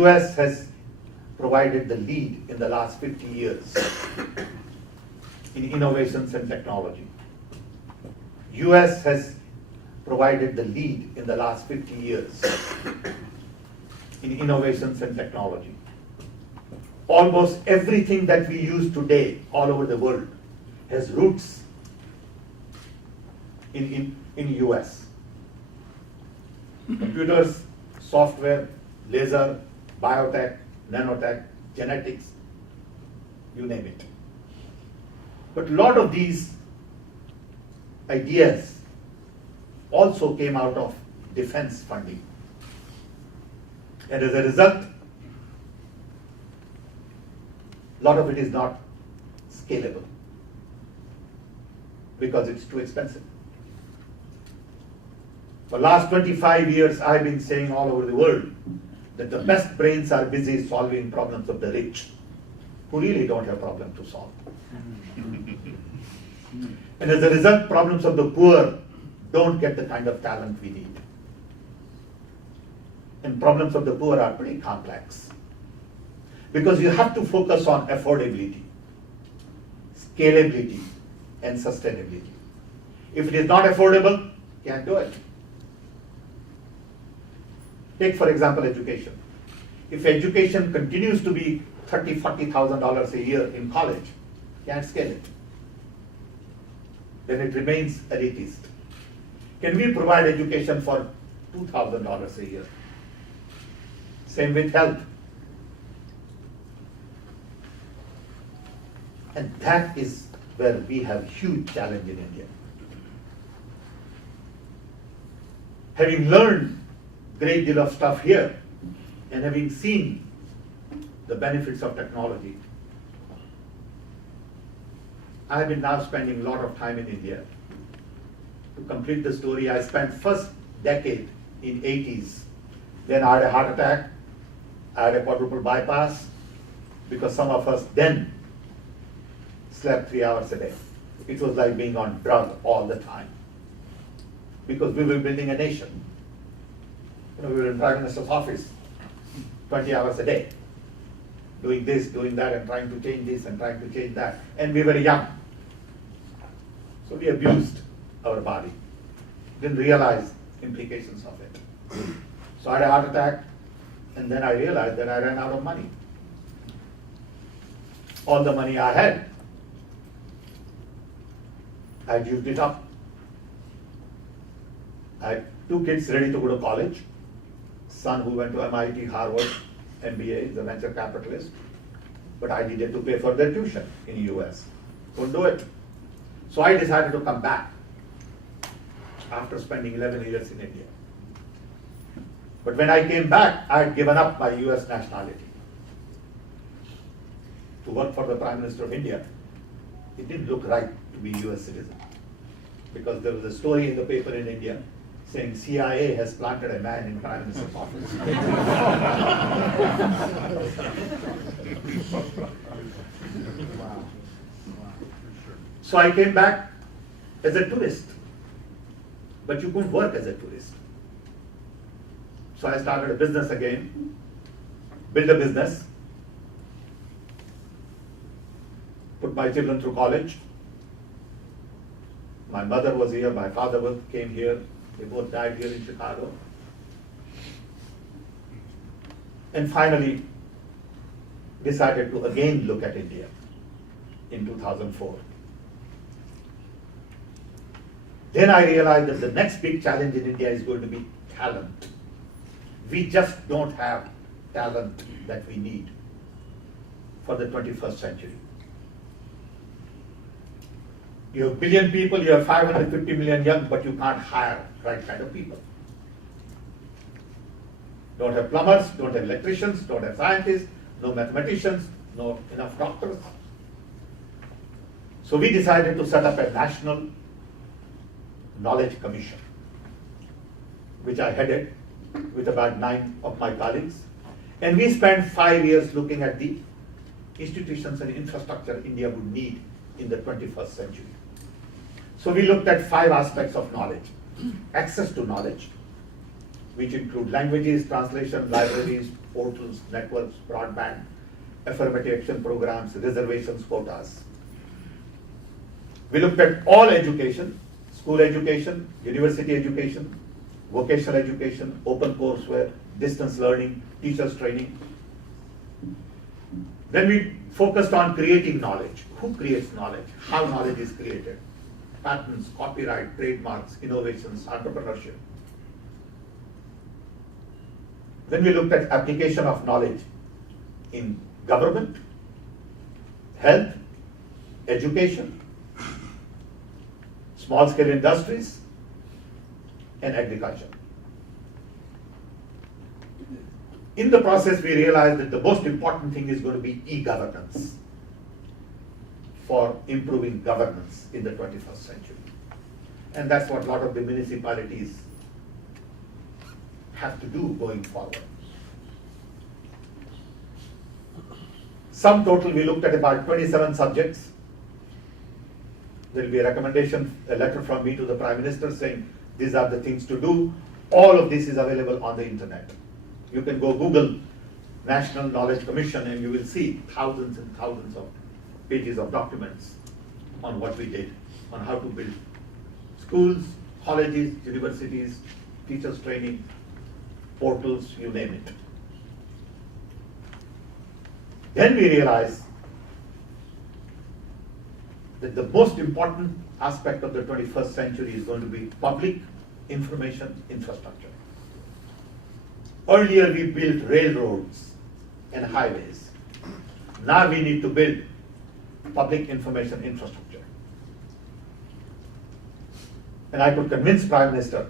US has provided the lead in the last 50 years in innovations and technology. US has provided the lead in the last 50 years in innovations and technology. Almost everything that we use today all over the world has roots in US. Computers, software, laser, biotech, nanotech, genetics, you name it. But a lot of these ideas also came out of defense funding. And as a result, a lot of it is not scalable because it's too expensive. For the last 25 years, I've been saying all over the world that the best brains are busy solving problems of the rich, who really don't have problems to solve. And as a result, problems of the poor don't get the kind of talent we need. And problems of the poor are pretty complex, because you have to focus on affordability, scalability, and sustainability. If it is not affordable, you can't do it. Take, for example, education. If education continues to be $30,000, $40,000 a year in college, you can't scale it. Then it remains elitist. Can we provide education for $2,000 a year? Same with health. And that is where we have a huge challenge in India. Having learned a great deal of stuff here, and having seen the benefits of technology, I have been now spending a lot of time in India. To complete the story, I spent first decade in 80s. Then I had a heart attack. I had a quadruple bypass, because some of us then slept 3 hours a day. It was like being on drug all the time, because we were building a nation. We were in Prime Minister's office 20 hours a day, doing this, doing that, and trying to change this and trying to change that. And we were young. So we abused our body, didn't realize implications of it. So I had a heart attack, and then I realized that I ran out of money. All the money I had, I had used it up. I had 2 kids ready to go to college. Son who went to MIT, Harvard, MBA, is a venture capitalist. But I needed to pay for their tuition in the US. Couldn't do it. So I decided to come back after spending 11 years in India. But when I came back, I had given up my US nationality to work for the Prime Minister of India. It didn't look right to be a US citizen, because there was a story in the paper in India saying CIA has planted a man in Prime Minister's office. So I came back as a tourist, but you couldn't work as a tourist. So I started a business again, built a business, put my children through college. My mother was here, my father came here, they both died here in Chicago. And finally, decided to again look at India in 2004. Then I realized that the next big challenge in India is going to be talent. We just don't have talent that we need for the 21st century. You have 1 billion people, you have 550 million young, but you can't hire the right kind of people. Don't have plumbers, don't have electricians, don't have scientists, no mathematicians, no enough doctors. So we decided to set up a national knowledge commission, which I headed with about 9 of my colleagues. And we spent 5 years looking at the institutions and infrastructure India would need in the 21st century. So we looked at 5 aspects of knowledge. Access to knowledge, which include languages, translation, libraries, portals, networks, broadband, affirmative action programs, reservations, quotas. We looked at all education, school education, university education, vocational education, open courseware, distance learning, teachers training. Then we focused on creating knowledge. Who creates knowledge? How knowledge is created? Patents, copyright, trademarks, innovations, entrepreneurship. Then we looked at application of knowledge in government, health, education, small-scale industries, and agriculture. In the process, we realized that the most important thing is going to be e-governance for improving governance in the 21st century. And that's what a lot of the municipalities have to do going forward. Sum total, we looked at about 27 subjects. There will be a recommendation, a letter from me to the Prime Minister saying these are the things to do. All of this is available on the internet. You can go Google National Knowledge Commission and you will see thousands and thousands of pages of documents on what we did, on how to build schools, colleges, universities, teachers training, portals, you name it. Then we realized that the most important aspect of the 21st century is going to be public information infrastructure. Earlier we built railroads and highways. Now we need to build public information infrastructure. And I could convince Prime Minister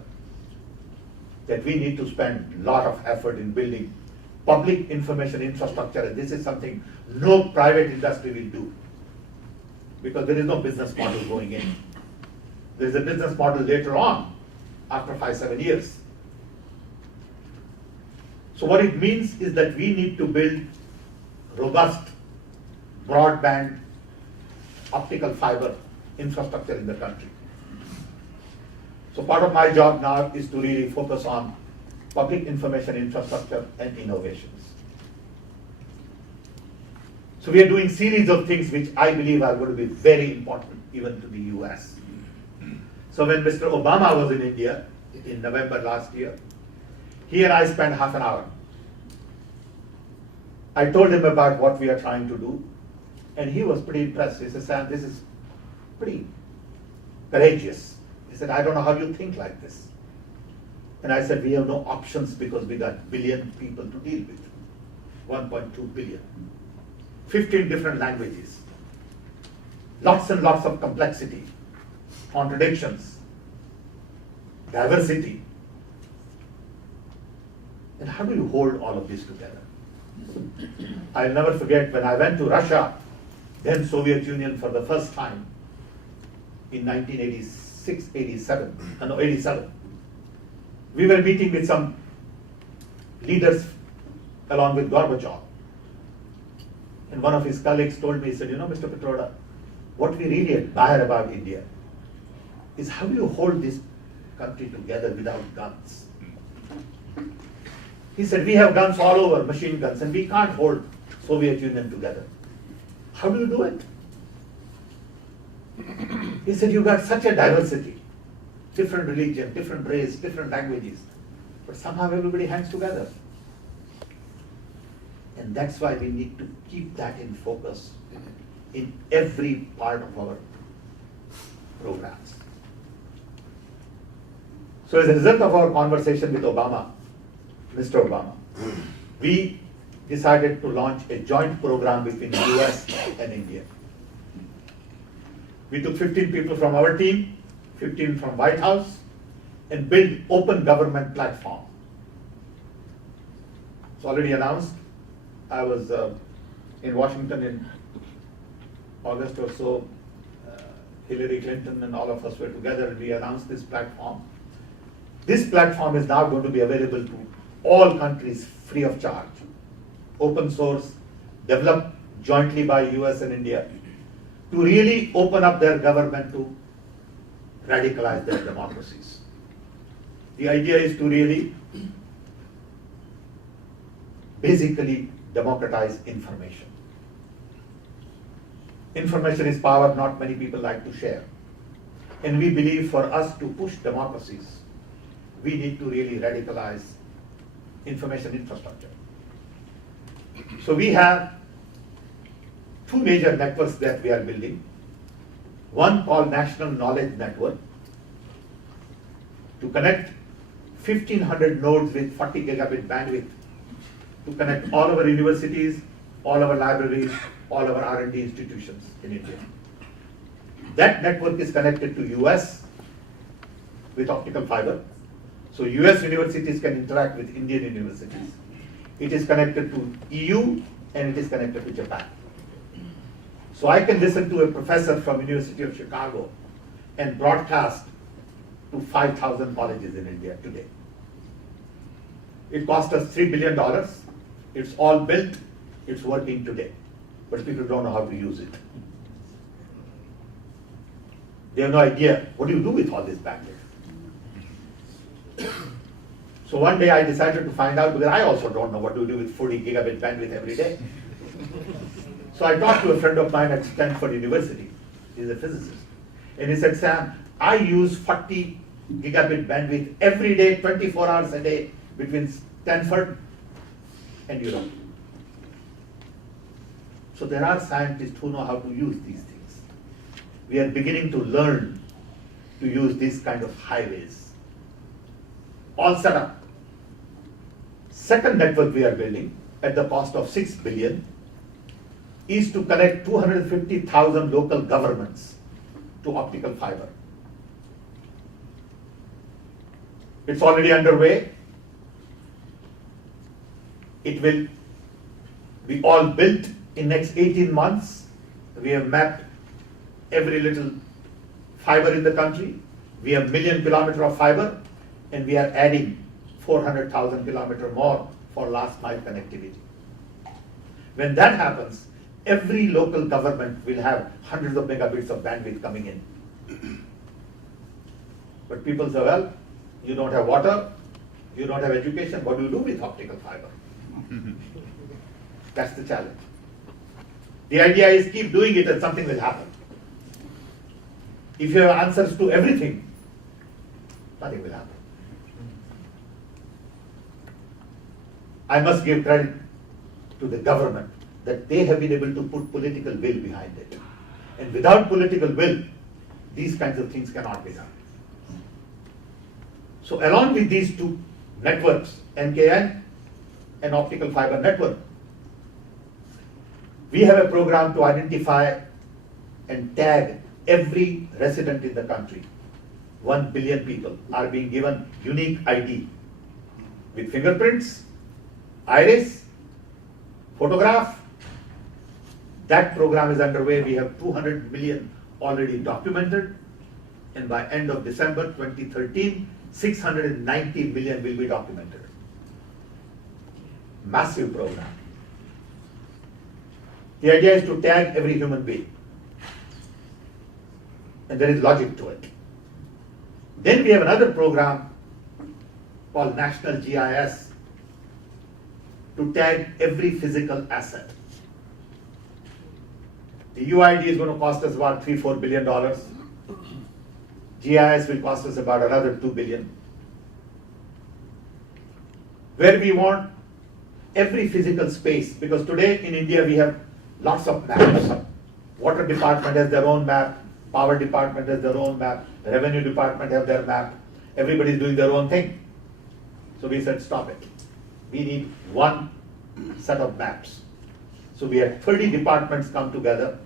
that we need to spend a lot of effort in building public information infrastructure, and this is something no private industry will do, because there is no business model going in. There is a business model later on, after 5-7 years. So what it means is that we need to build robust broadband optical fiber infrastructure in the country. So part of my job now is to really focus on public information infrastructure and innovations. So we are doing series of things which I believe are going to be very important even to the US. So when Mr. Obama was in India in November last year, he and I spent half an hour. I told him about what we are trying to do, and he was pretty impressed. He said, "Sam, this is pretty courageous." He said, "I don't know how you think like this." And I said, "We have no options because we got billion people to deal with, 1.2 billion, 15 different languages, lots and lots of complexity, contradictions, diversity. And how do you hold all of this together?" I'll never forget when I went to Russia, then Soviet Union, for the first time in 1986, 87. We were meeting with some leaders along with Gorbachev. And one of his colleagues told me, he said, "You know, Mr. Pitroda, what we really admire about India is how you hold this country together without guns." He said, "We have guns all over, machine guns, and we can't hold Soviet Union together. How do you do it?" He said, "You got such a diversity, different religion, different race, different languages, but somehow everybody hangs together." And that's why we need to keep that in focus in every part of our programs. So as a result of our conversation with Mr. Obama, we decided to launch a joint program between the US and India. We took 15 people from our team, 15 from White House, and built open government platform. It's already announced. I was in Washington in August or so. Hillary Clinton and all of us were together and we announced this platform. This platform is now going to be available to all countries free of charge. Open source, developed jointly by US and India, to really open up their government to radicalize their democracies. The idea is to really basically democratize information. Information is power, not many people like to share. And we believe for us to push democracies, we need to really radicalize information infrastructure. So we have two major networks that we are building. One called National Knowledge Network to connect 1,500 nodes with 40 gigabit bandwidth to connect all our universities, all our libraries, all our R&D institutions in India. That network is connected to US with optical fiber. So US universities can interact with Indian universities. It is connected to EU and it is connected to Japan. So I can listen to a professor from University of Chicago and broadcast to 5,000 colleges in India today. It cost us $3 billion. It's all built, it's working today, but people don't know how to use it. They have no idea, what do you do with all this bandwidth? So one day I decided to find out, because I also don't know what to do with 40 gigabit bandwidth every day. So I talked to a friend of mine at Stanford University. He's a physicist. And he said, Sam, I use 40 gigabit bandwidth every day, 24 hours a day between Stanford and Europe. So there are scientists who know how to use these things. We are beginning to learn to use these kind of highways. All set up. Second network we are building at the cost of $6 billion is to connect 250,000 local governments to optical fiber. It's already underway. It will be all built in next 18 months. We have mapped every little fiber in the country. We have 1 million kilometers of fiber, and we are adding 400,000 kilometers more for last mile connectivity. When that happens, every local government will have hundreds of megabits of bandwidth coming in. But people say, well, you don't have water, you don't have education, what do you do with optical fiber? That's the challenge. The idea is keep doing it and something will happen. If you have answers to everything, nothing will happen. I must give credit to the government that they have been able to put political will behind it. And without political will, these kinds of things cannot be done. So along with these two networks, NKN and optical fiber network, we have a program to identify and tag every resident in the country. 1 billion people are being given unique ID with fingerprints, iris, photograph. That program is underway. We have 200 million already documented, and by end of December 2013, 690 million will be documented. Massive program. The idea is to tag every human being, and there is logic to it. Then we have another program called National GIS to tag every physical asset. The UID is going to cost us about $3-4 billion. GIS will cost us about another $2 billion. Where we want every physical space, because today in India we have lots of maps. Water department has their own map, power department has their own map, revenue department have their map. Everybody is doing their own thing. So we said, stop it. We need one set of maps. So we had 30 departments come together